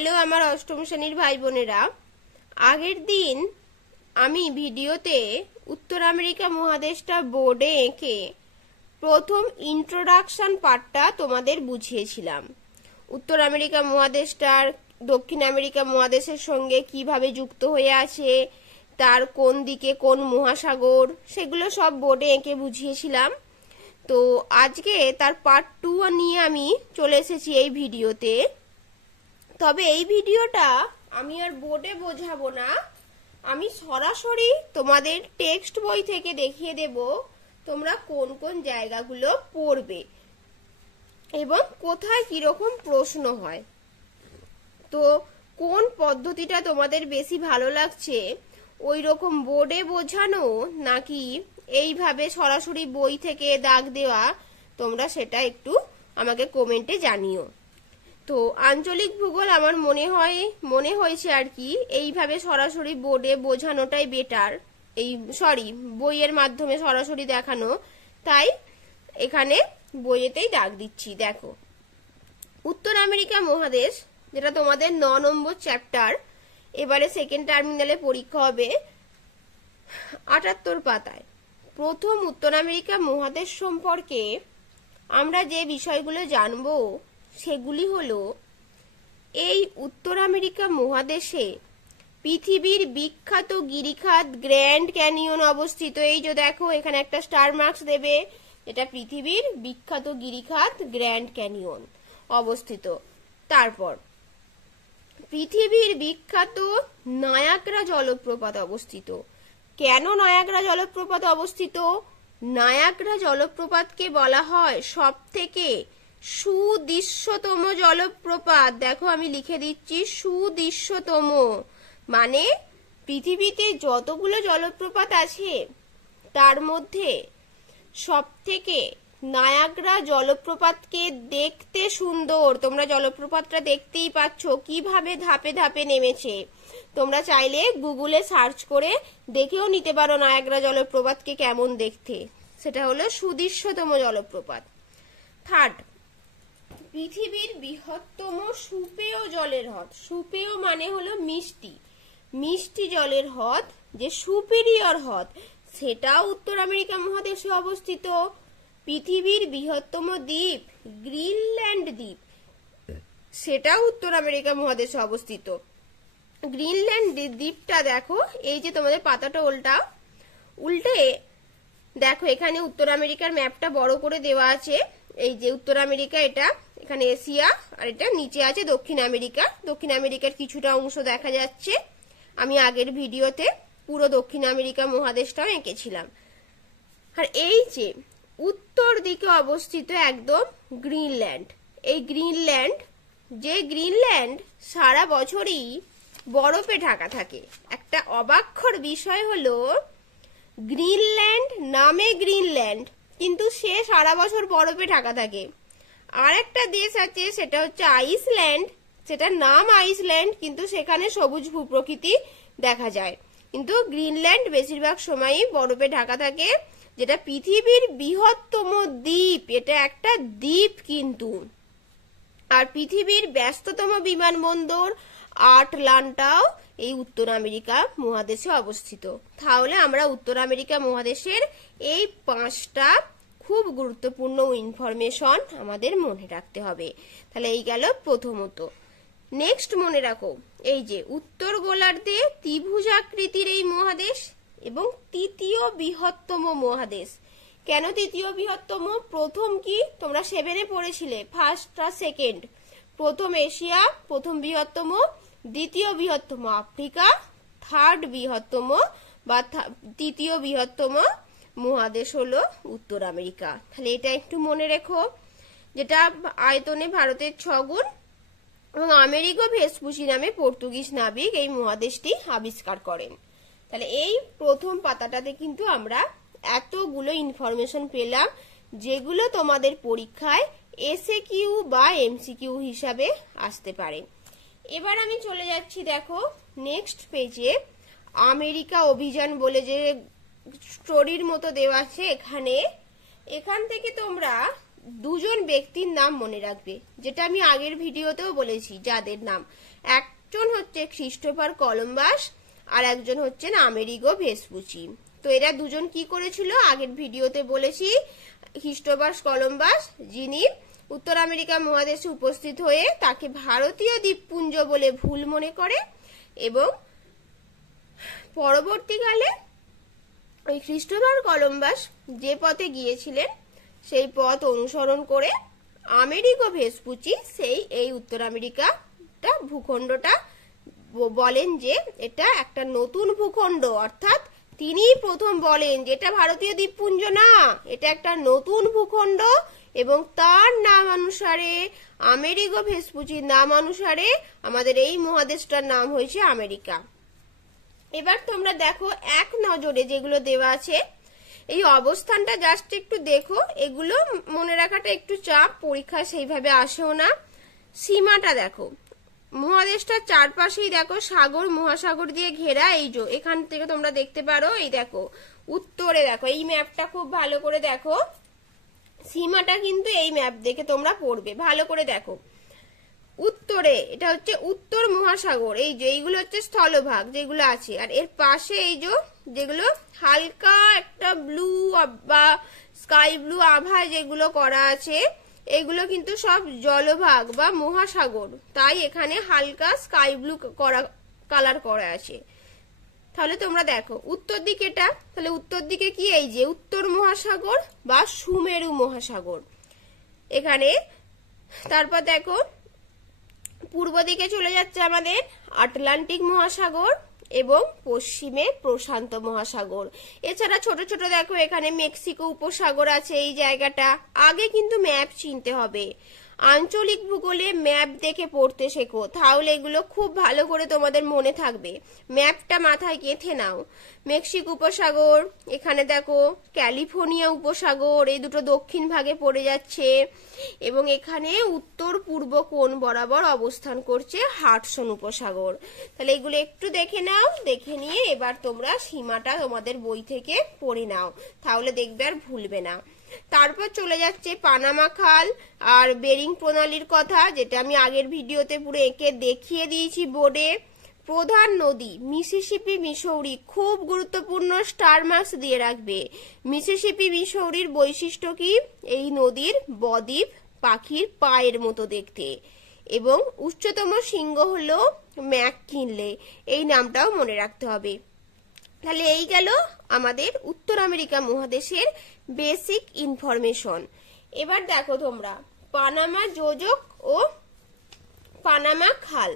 Hello আমার অষ্টম শ্রেণীর ভাই বোনেরা, আগের দিন আমি ভিডিওতে উত্তর আমেরিকা মহাদেশটা বোর্ডে এঁকে প্রথম ইন্ট্রোডাকশন পার্টটা তোমাদের বুঝিয়েছিলাম। উত্তর আমেরিকা মহাদেশটার দক্ষিণ আমেরিকা মহাদেশের সঙ্গে কিভাবে যুক্ত হয়ে আছে, তার কোন দিকে কোন মহাসাগর, সেগুলো সব বোর্ডে এঁকে বুঝিয়েছিলাম। তো আজকে তার পার্ট 2 নিয়ে আমি চলে এসেছি এই ভিডিওতে। তবে এই ভিডিওটা আমি আর বোর্ডে বোঝাবো না, আমি সরাসরি তোমাদের টেক্সট বই থেকে দেখিয়ে দেব তোমরা কোন কোন জায়গাগুলো পড়বে এবং কোথায় কিরকম প্রশ্ন হয়। তো কোন পদ্ধতিটা তোমাদের বেশি ভালো লাগছে, ওই রকম বোর্ডে বোঝানো নাকি এইভাবে সরাসরি বই থেকে দাগ দেওয়া, তোমরা সেটা একটু আমাকে কমেন্টে জানিও। তো আঞ্চলিক ভূগোল আমার মনে হয়েছে আর কি এইভাবে সরাসরি বোর্ডে বোঝানোটাই বেটার, বইয়ের মাধ্যমে সরাসরি দেখানো, তাই এখানে বইয়েতেই দাগ দিচ্ছি। দেখো, উত্তর আমেরিকা মহাদেশ, যেটা তোমাদের 9 নম্বর চ্যাপ্টার, এবারে সেকেন্ড টার্মিনালে পরীক্ষা হবে 78 পাতায়। প্রথম উত্তর আমেরিকা মহাদেশ সম্পর্কে আমরা যে বিষয়গুলো জানবো সেগুলি হলো, এই উত্তর আমেরিকা মহাদেশে পৃথিবীর বিখ্যাত গিরিখাত গ্র্যান্ড ক্যানিয়ন অবস্থিত। এই যে দেখো, এখানে একটা স্টার মার্কস দেবে, এটা পৃথিবীর বিখ্যাত গিরিখাত গ্র্যান্ড ক্যানিয়ন অবস্থিত। তারপর পৃথিবীর বিখ্যাত নায়াগ্রা জলপ্রপাত অবস্থিত। কেন নায়াগ্রা জলপ্রপাত অবস্থিত? নায়াগ্রা জলপ্রপাতকে বলা হয় সব থেকে সুদৃশ্যতম জলপ্রপাত। দেখো আমি লিখে দিচ্ছি, সুদৃশ্যতম মানে পৃথিবীতে যতগুলো জলপ্রপাত আছে তার মধ্যে সব থেকে নায়াগ্রা জলপ্রপাতকে দেখতে সুন্দর। তোমরা জলপ্রপাতটা দেখতেই পাচ্ছ কিভাবে ধাপে ধাপে নেমেছে। তোমরা চাইলে গুগলে সার্চ করে দেখেও নিতে পারো নায়াগ্রা জলপ্রপাতকে কেমন দেখতে। সেটা হলো সুদৃশ্যতম জলপ্রপাত। থার্ড, পৃথিবীর বৃহত্তম সুপেয় জলের হ্রদ। সুপেয় মানে হলো মিষ্টি, মিষ্টি জলের হ্রদ, যে সুপিরিয়র হ্রদ, সেটাও উত্তর আমেরিকা মহাদেশে অবস্থিত। পৃথিবীর বৃহত্তম দ্বীপ গ্রিনল্যান্ড দ্বীপ, সেটাও উত্তর আমেরিকা মহাদেশে অবস্থিত। গ্রিনল্যান্ড দ্বীপটা দেখো, এই যে তোমাদের পাতাটা উল্টে দেখো, এখানে উত্তর আমেরিকার ম্যাপটা বড় করে দেওয়া আছে। এই যে উত্তর আমেরিকা, এটা এখানে এশিয়া, আর এটা নিচে আছে দক্ষিণ আমেরিকা। দক্ষিণ আমেরিকার কিছুটা অংশ দেখা যাচ্ছে। আমি আগের ভিডিওতে পুরো দক্ষিণ আমেরিকা মহাদেশটাও এঁকেছিলাম। আর এই যে উত্তর দিকে অবস্থিত একদম গ্রিনল্যান্ড, এই গ্রিনল্যান্ড সারা বছরই বরফে ঢাকা থাকে। একটা অবাক্ষর বিষয় হলো, গ্রিনল্যান্ড নামে গ্রিনল্যান্ড, কিন্তু সে সারা বছর বরফে ঢাকা থাকে। আর একটা দেশ আছে, সেটা হচ্ছে আইসল্যান্ড, সেটার নাম আইসল্যান্ড, কিন্তু সেখানে সবুজ ভূপ্রকৃতি দেখা যায়। কিন্তু গ্রিনল্যান্ড বেশিরভাগ সময়ই বরফে ঢাকা থাকে, যেটা পৃথিবীর বৃহত্তম দ্বীপ। এটা একটা দ্বীপ কিন্তু। আর পৃথিবীর ব্যস্ততম বিমানবন্দর আটলান্টাও এই উত্তর আমেরিকা মহাদেশে অবস্থিত। তাহলে আমরা উত্তর আমেরিকা মহাদেশের এই 5টা খুব গুরুত্বপূর্ণ ইনফরমেশন আমাদের মনে রাখতে হবে। তাহলে এই গেল প্রথমত। নেক্সট মনে রাখো, এই যে উত্তর গোলার্ধে ত্রিভুজাকৃতির এই মহাদেশ এবং তৃতীয় বৃহত্তম মহাদেশ। কেন তৃতীয় বৃহত্তম? প্রথম কি তোমরা 7-এ পড়েছিলে, ফার্স্ট আর সেকেন্ড। প্রথম এশিয়া, প্রথম বৃহত্তম, দ্বিতীয় বৃহত্তম আফ্রিকা, থার্ড বৃহত্তম বা তৃতীয় বৃহত্তম মহাদেশ হলো উত্তর আমেরিকা। তাহলে এটা একটু মনে রেখো, যেটা আয়তনে ভারতের 6 গুণ, এবং আমেরিগো ভেসপুসি নামে পর্তুগিজ নাবিক এই মহাদেশটি আবিষ্কার করেন। তাহলে এই প্রথম পাতাটাতে কিন্তু আমরা এতগুলো ইনফরমেশন পেলাম, যেগুলো তোমাদের পরীক্ষায় এসএকিউ বা এমসিকিউ হিসাবে আসতে পারে। এবার আমি চলে যাচ্ছি, দেখো নেক্সট পেজে, আমেরিকা অভিযান বলে যে স্টোরির মতো দেওয়া আছে, এখান থেকে তোমরা দুজন ব্যক্তির নাম মনে রাখবে, যেটা আমি আগের ভিডিওতেও বলেছি, যাদের নাম, একজন হচ্ছে ক্রিস্টোফার কলম্বাস আর একজন হচ্ছেন আমেরিগো ভেসপুচি। তো এরা দুজন কি করেছিল আগের ভিডিওতে বলেছি। ক্রিস্টোফার কলম্বাস, যিনি উত্তর আমেরিকা মহাদেশে উপস্থিত হয়ে তাকে ভারতীয় দ্বীপপুঞ্জ বলে ভুল মনে করে, এবং পরবর্তীকালে ওই ক্রিস্টোফার কলম্বাস যে পথে গিয়েছিলেন সেই পথ অনুসরণ করে আমেরিগো ভেসপুচি এই উত্তর আমেরিকাটা ভূখণ্ডটা বলেন যে এটা একটা নতুন ভূখণ্ড, অর্থাৎ তিনিই প্রথম বলেন যে এটা ভারতীয় দ্বীপপুঞ্জ না, এটা একটা নতুন ভূখণ্ড, এবং তার নাম অনুসারে, আমেরিগো ভেসপুচির নাম অনুসারে আমাদের এই মহাদেশটার নাম হয়েছে আমেরিকা। এবার তোমরা দেখো এক নজরে যেগুলো দেওয়া আছে, এই অবস্থানটা জাস্ট একটু দেখো, এগুলো মনে রাখাটা একটু চাপ, পরীক্ষা সেইভাবে আসেও না। সীমাটা দেখো, মহাদেশটার চারপাশেই দেখো সাগর, মহাসাগর দিয়ে ঘেরা। এই যে এখান থেকে তোমরা দেখতে পারো, এই দেখো উত্তরে দেখো, এই ম্যাপটা খুব ভালো করে দেখো, সীমাটা কিন্তু এই ম্যাপ দেখে তোমরা পড়বে, ভালো করে দেখো। উত্তরে এটা হচ্ছে উত্তর মহাসাগর, এই যে এইগুলো হচ্ছে স্থলভাগ যেগুলো আছে, আর এর পাশে এই যে যেগুলো হালকা একটা ব্লু বা স্কাই ব্লু আভা যেগুলো করা আছে, এগুলো কিন্তু সব জলভাগ বা মহাসাগর, তাই এখানে হালকা স্কাই ব্লু কালার করা আছে। তাহলে তোমরা দেখো উত্তর দিকে এটা, তাহলে উত্তর দিকে কি, এই যে উত্তর মহাসাগর বা সুমেরু মহাসাগর এখানে। তারপর দেখো পূর্ব দিকে চলে যাচ্ছে আমাদের আটলান্টিক মহাসাগর এবং পশ্চিমে প্রশান্ত মহাসাগর। এছাড়া ছোট ছোট দেখো এখানে মেক্সিকো উপসাগর আছে। এই জায়গাটা আগে কিন্তু ম্যাপ চিনতে হবে, আঞ্চলিক ভূগোলে ম্যাপ দেখে পড়তে শেখো, তাহলে এগুলো খুব ভালো করে তোমাদের মনে থাকবে। ম্যাপটা মাথায় গেঁথে নাও। মেক্সিকো উপসাগর, এখানে দেখো ক্যালিফোর্নিয়া উপসাগর, এই দুটো দক্ষিণ ভাগে পড়ে যাচ্ছে, এবং এখানে উত্তর পূর্ব কোণ বরাবর অবস্থান করছে হাডসন উপসাগর। তাহলে এগুলো একটু দেখে নাও, দেখে নিয়ে এবার তোমরা সীমাটা তোমাদের বই থেকে পড়ে নাও, তাহলে দেখবে আর ভুলবে না। তারপর চলে যাচ্ছে পানামা খাল আর বেরিং প্রণালীর কথা, যেটা আমি আগের ভিডিওতে পুরো এঁকে দেখিয়ে দিয়েছি বোর্ডে। প্রধান নদী মিসিসিপি মিসৌরি, খুব গুরুত্বপূর্ণ, স্টার মার্কস দিয়ে রাখবে। মিসিসিপি মিসৌরির বৈশিষ্ট্য কি, এই নদীর বদ্বীপ পাখির পায়ের মতো দেখতে, এবং উচ্চতম শৃঙ্গ হলো ম্যাককিনলে, এই নামটাও মনে রাখতে হবে। তাহলে এই গেল আমাদের উত্তর আমেরিকা মহাদেশের বেসিক ইনফরমেশন। এবার দেখো তোমরা পানামা যোজক ও পানামা খাল,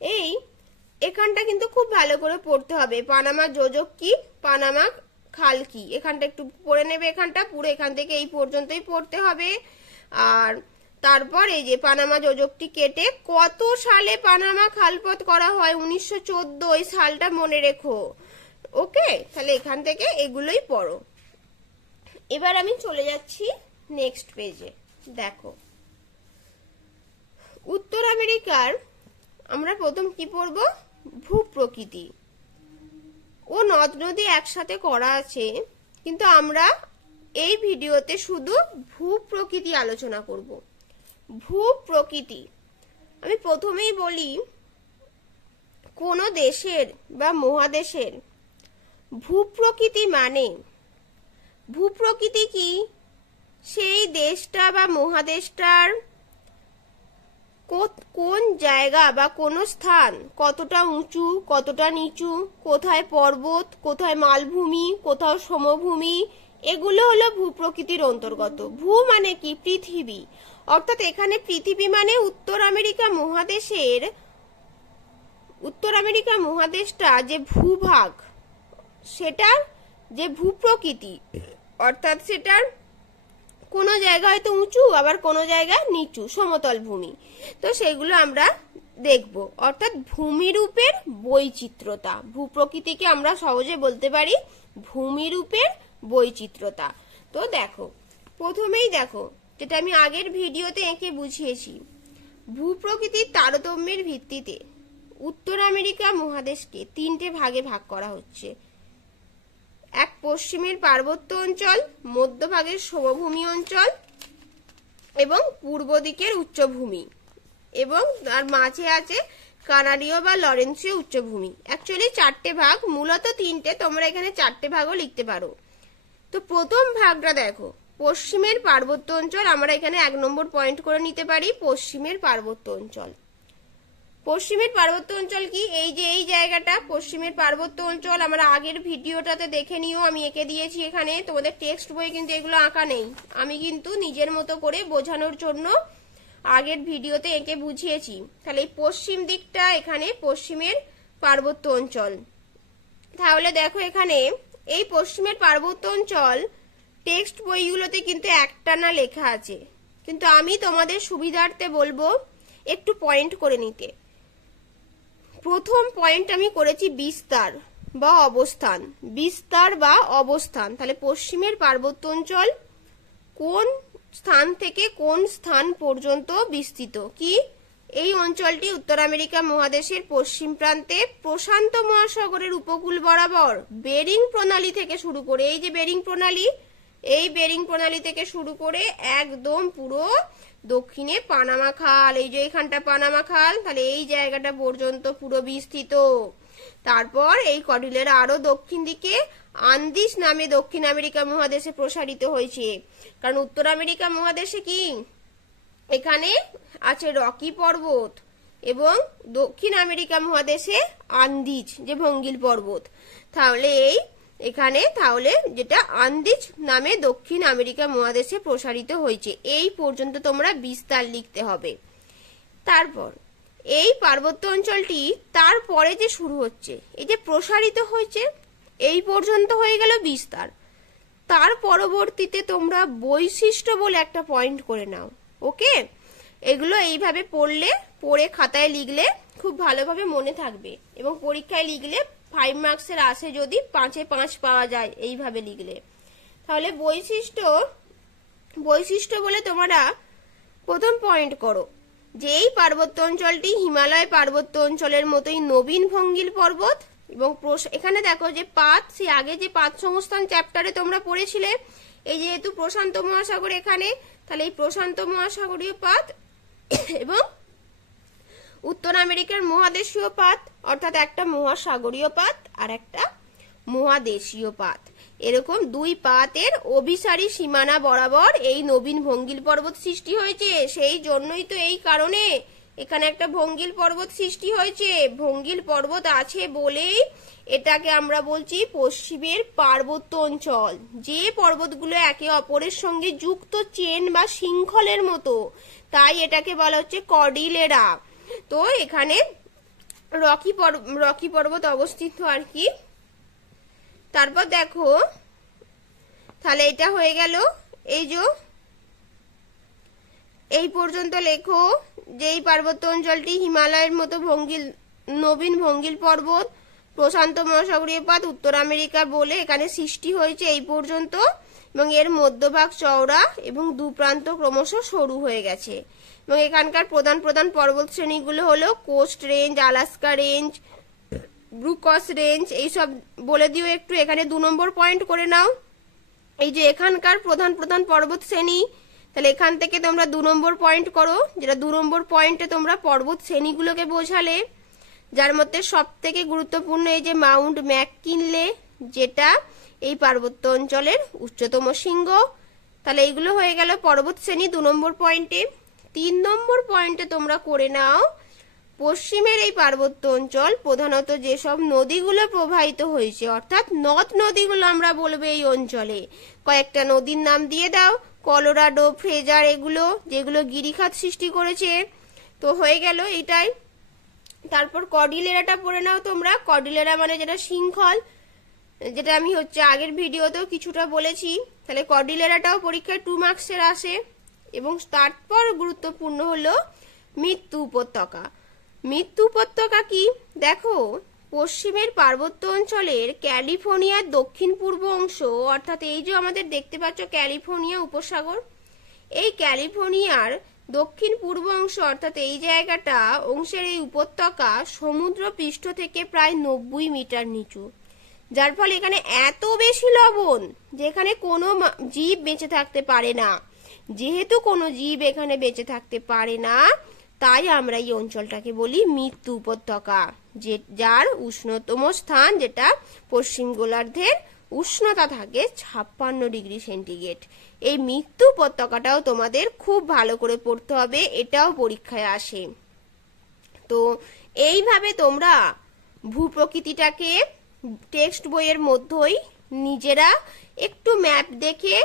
এই এখানটা কিন্তু খুব ভালো করে পড়তে হবে। পানামা যোজক কি, পানামা খাল কি, এখানটা একটু পড়ে নেবে, এখানটা পুরো এখান থেকে এই পর্যন্তই পড়তে হবে। আর তারপর এই যে পানামা যোজকটি কেটে কত সালে পানামা খালপথ করা হয়, 1914, এই সালটা মনে রেখো। ওকে, তাহলে এখান থেকে এগুলোই পড়ো। এবার আমি চলে যাচ্ছি নেক্সট পেজে। দেখো উত্তর আমেরিকার আমরা প্রথম কি পড়ব, ভূপ্রকৃতি ও নদ নদী একসাথে করা আছে, কিন্তু আমরা এই ভিডিওতে শুধু ভূপ্রকৃতি আলোচনা করব। ভূপ্রকৃতি, আমি প্রথমেই বলি, কোনো দেশের বা মহাদেশের ভূপ্রকৃতি মানে, ভূপ্রকৃতি কি, সেই দেশটা বা মহাদেশটার কোন জায়গা বা কোন স্থান কতটা উঁচু কতটা নিচু, কোথায় পর্বত কোথায় মালভূমি কোথাও সমভূমি, এগুলো হলো ভূপ্রকৃতির অন্তর্গত। ভূ মানে কি, পৃথিবী, অর্থাৎ এখানে পৃথিবী মানে উত্তর আমেরিকা মহাদেশের, উত্তর আমেরিকা মহাদেশটা যে ভূভাগ, সেটার যে ভূপ্রকৃতি, অর্থাৎ সেটার কোনো জায়গা হয়তো উঁচু আবার কোনো জায়গা নিচু সমতল ভূমি, তো সেগুলো আমরা দেখব। অর্থাৎ ভূমিরূপের বৈচিত্র্যতা, ভূপ্রকৃতিকে আমরা সহজে বলতে পারি ভূমিরূপের বৈচিত্র্যতা। তো দেখো প্রথমেই দেখো, যেটা আমি আগের ভিডিওতে এঁকে বুঝিয়েছি, ভূপ্রকৃতির তারতম্যের ভিত্তিতে উত্তর আমেরিকা মহাদেশকে তিনটে ভাগে ভাগ করা হচ্ছে। এক পশ্চিমের পার্বত্য অঞ্চল, মধ্যভাগের সমভূমি অঞ্চল, এবং পূর্ব দিকের উচ্চভূমি, এবং তার মাঝে আছে কানাডীয় বা লরেন্সীয় উচ্চভূমি। অ্যাকচুয়ালি 4টে ভাগ, মূলত 3টে, তোমরা এখানে 4টে ভাগও লিখতে পারো। তো প্রথম ভাগটা দেখো, পশ্চিমের পার্বত্য অঞ্চল, আমরা এখানে 1 নম্বর পয়েন্ট করে নিতে পারি পশ্চিমের পার্বত্য অঞ্চল। পশ্চিমের পার্বত্য অঞ্চল কি? এই যে এই জায়গাটা পশ্চিমের পার্বত্য অঞ্চল, আমরা আগের ভিডিওটাতে দেখে নিও, আমি এঁকে দিয়েছি এখানে। তোমাদের টেক্সট বই কিন্তু এগুলো আঁকা নেই, আমি কিন্তু নিজের মতো করে বোঝানোর জন্য আগের ভিডিওতে এঁকে বুঝিয়েছি। তাহলে এই পশ্চিম দিকটা এখানে পশ্চিমের পার্বত্য অঞ্চল। তাহলে দেখো এখানে এই পশ্চিমের পার্বত্য অঞ্চল টেক্সট বইগুলোতে কিন্তু একটানা লেখা আছে, কিন্তু আমি তোমাদের সুবিধার্থে বলবো একটু পয়েন্ট করে নিতে। প্রথম পয়েন্ট আমি করেছি বিস্তার বা অবস্থান, বিস্তার বা অবস্থান। তাহলে পশ্চিমের পার্বত্য অঞ্চল কোন স্থান থেকে কোন স্থান পর্যন্ত বিস্তৃত? কি এই অঞ্চলটি উত্তর আমেরিকা মহাদেশের পশ্চিম প্রান্তে প্রশান্ত মহাসাগরের উপকূল বরাবর বেরিং প্রণালী থেকে শুরু করে, এই যে বেরিং প্রণালী, এই বেরিং প্রণালী থেকে শুরু করে একদম পুরো দক্ষিণে পানামা খাল, এই যে এখানটা পানামা খাল, তাহলে এই জায়গাটা পর্যন্ত পুরো বিস্তৃত। তারপর এই কর্ডিলেরা আরো দক্ষিণ দিকে আন্দিজ নামে দক্ষিণ আমেরিকা মহাদেশে প্রসারিত হয়েছে। কারণ উত্তর আমেরিকা মহাদেশে কি এখানে আছে রকি পর্বত, এবং দক্ষিণ আমেরিকা মহাদেশে আন্দিজ যে ভঙ্গিল পর্বত। তাহলে এই এখানে তাহলে যেটা আন্দিজ নামে দক্ষিণ আমেরিকা মহাদেশে প্রসারিত হয়েছে, এই পর্যন্ত তোমরা বিস্তার লিখতে হবে। তারপর এই পার্বত্য অঞ্চলটি তারপরে যে শুরু হচ্ছে, এই যে প্রসারিত হয়েছে এই পর্যন্ত হয়ে গেল বিস্তার। তার পরবর্তীতে তোমরা বৈশিষ্ট্য বলে একটা পয়েন্ট করে নাও, ওকে? এগুলো এইভাবে পড়ে খাতায় লিখলে খুব ভালোভাবে মনে থাকবে, এবং পরীক্ষায় লিখলে 5 মার্কসের আসে যদি 5-এ 5 পাওয়া যায় এইভাবে লিখলে। তাহলে বৈশিষ্ট্য বলে তোমরা প্রথম পয়েন্ট করো যে এই পার্বত্য অঞ্চলটি হিমালয় পার্বত্য অঞ্চলের মতোই নবীন ভঙ্গিল পর্বত, এবং এখানে দেখো যে পাত, সে আগে যে পাত সংস্থান চ্যাপ্টারে তোমরা পড়েছিলে, এই যেহেতু প্রশান্ত মহাসাগর এখানে, তাহলে এই প্রশান্ত মহাসাগরীয় পাত এবং উত্তর আমেরিকার মহাদেশীয় পাত, অর্থাৎ একটা মহাসাগরীয় পাত আর একটা মহাদেশীয় পাত, এরকম দুই পাতের অভিসারী সীমানা বরাবর এই নবীন ভঙ্গিল পর্বত সৃষ্টি হয়েছে। সেই জন্যই তো এই কারণে এখানে একটা ভঙ্গিল পর্বত সৃষ্টি হয়েছে। ভঙ্গিল পর্বত আছে বলেই এটাকে আমরা বলছি পশ্চিমের পার্বত্য অঞ্চল। যে পর্বতগুলো একে অপরের সঙ্গে যুক্ত চেন বা শৃঙ্খলের মতো, তাই এটাকে বলা হচ্ছে কর্ডিলেরা। তো এখানে রকি পর্বত অবস্থিত আর কি। তারপর দেখো, তাহলে এটা হয়ে গেল। এই পর্যন্ত লেখো যে এই পার্বত্য অঞ্চলটি হিমালয়ের মতো নবীন ভঙ্গিল পর্বত, প্রশান্ত মহাসাগরীয় পাত, উত্তর আমেরিকা বলে এখানে সৃষ্টি হয়েছে এই পর্যন্ত, এবং এর মধ্যভাগ চওড়া এবং দুপ্রান্ত ক্রমশ সরু হয়ে গেছে। এবং এখানকার প্রধান প্রধান পর্বত শ্রেণীগুলো হলো coast range, Alaska range, Brooks range, এইসব বলে দিও একটু। এখানে 2 নম্বর পয়েন্ট করে নাও, এই যে এখানকার প্রধান প্রধান পর্বত শ্রেণী, তাহলে এখান থেকে তোমরা 2 নম্বর পয়েন্ট করো, যেটা 2 নম্বর পয়েন্টে তোমরা পর্বত শ্রেণীগুলোকে বোঝালে, যার মধ্যে সব থেকে গুরুত্বপূর্ণ এই যে মাউন্ট ম্যাককিনলে, যেটা এই পার্বত্য অঞ্চলের উচ্চতম শৃঙ্গ। তাহলে এইগুলো হয়ে গেল পর্বত শ্রেণী 2 নম্বর পয়েন্টে। 3 নম্বর পয়েন্টে তোমরা করে নাও পশ্চিমের এই পার্বত্য অঞ্চল প্রধানত যেসব নদীগুলো প্রবাহিত হয়েছে, অর্থাৎ নদ নদীগুলো আমরা বলবো এই অঞ্চলে। কয়েকটা নদীর নাম দিয়ে দাও, কলোরাডো, ফ্রেজার, এগুলো যেগুলো গিরিখাত সৃষ্টি করেছে। তো হয়ে গেল এটাই। তারপর কর্ডিলেরাটা পড়ে নাও তোমরা। কর্ডিলেরা মানে যেটা শৃঙ্খল, যেটা আমি আগের ভিডিওতেও কিছুটা বলেছি। তাহলে কর্ডিলেরাটাও পরীক্ষায় 2 মার্কসের আসে। এবং তারপর গুরুত্বপূর্ণ হলো মৃত্যু উপত্যকা। মৃত্যু উপত্যকা কি দেখো, পশ্চিমের পার্বত্য অঞ্চলের ক্যালিফোর্নিয়ার দক্ষিণ পূর্ব অংশ, অর্থাৎ এই যে আমাদের দেখতে পাচ্ছ ক্যালিফোর্নিয়া উপসাগর, এই ক্যালিফোর্নিয়ার দক্ষিণ পূর্ব অংশ অর্থাৎ এই জায়গাটা অংশের এই উপত্যকা সমুদ্র পৃষ্ঠ থেকে প্রায় 90 মিটার নিচু, যার ফলে এখানে এত বেশি লবণ যেখানে কোনো জীব বেঁচে থাকতে পারে না। যেহেতু কোনো জীব এখানে বেঁচে থাকতে পারে না, তাই আমরা এই অঞ্চলটাকে বলি মৃত্যু উপত্যকা, যার উষ্ণতম স্থান, যেটা পশ্চিম গোলার্ধের উষ্ণতা থাকে 56 ডিগ্রি সেন্টিগ্রেড। এই মৃত্যু উপত্যকাটাও তোমাদের খুব ভালো করে পড়তে হবে, এটাও পরীক্ষায় আসে। তো এইভাবে তোমরা ভূপ্রকৃতিটাকে টেক্সট বইয়ের মধ্যেই নিজেরা একটু ম্যাপ দেখে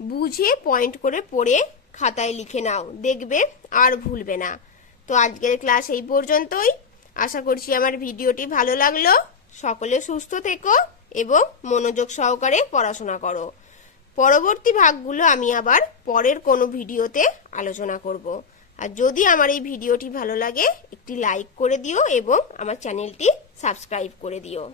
বুঝে পয়েন্ট করে পড়ে খাতায় লিখে নাও, দেখবে আর ভুলবে না। তো আজকের ক্লাস এই পর্যন্তই। আশা করছি আমার ভিডিওটি ভালো লাগলো। সকলে সুস্থ থেকো এবং মনোযোগ সহকারে পড়াশোনা করো। পরবর্তী ভাগগুলো আমি আবার পরের কোনো ভিডিওতে আলোচনা করব। আর যদি আমার এই ভিডিওটি ভালো লাগে একটি লাইক করে দিও এবং আমার চ্যানেলটি সাবস্ক্রাইব করে দিও।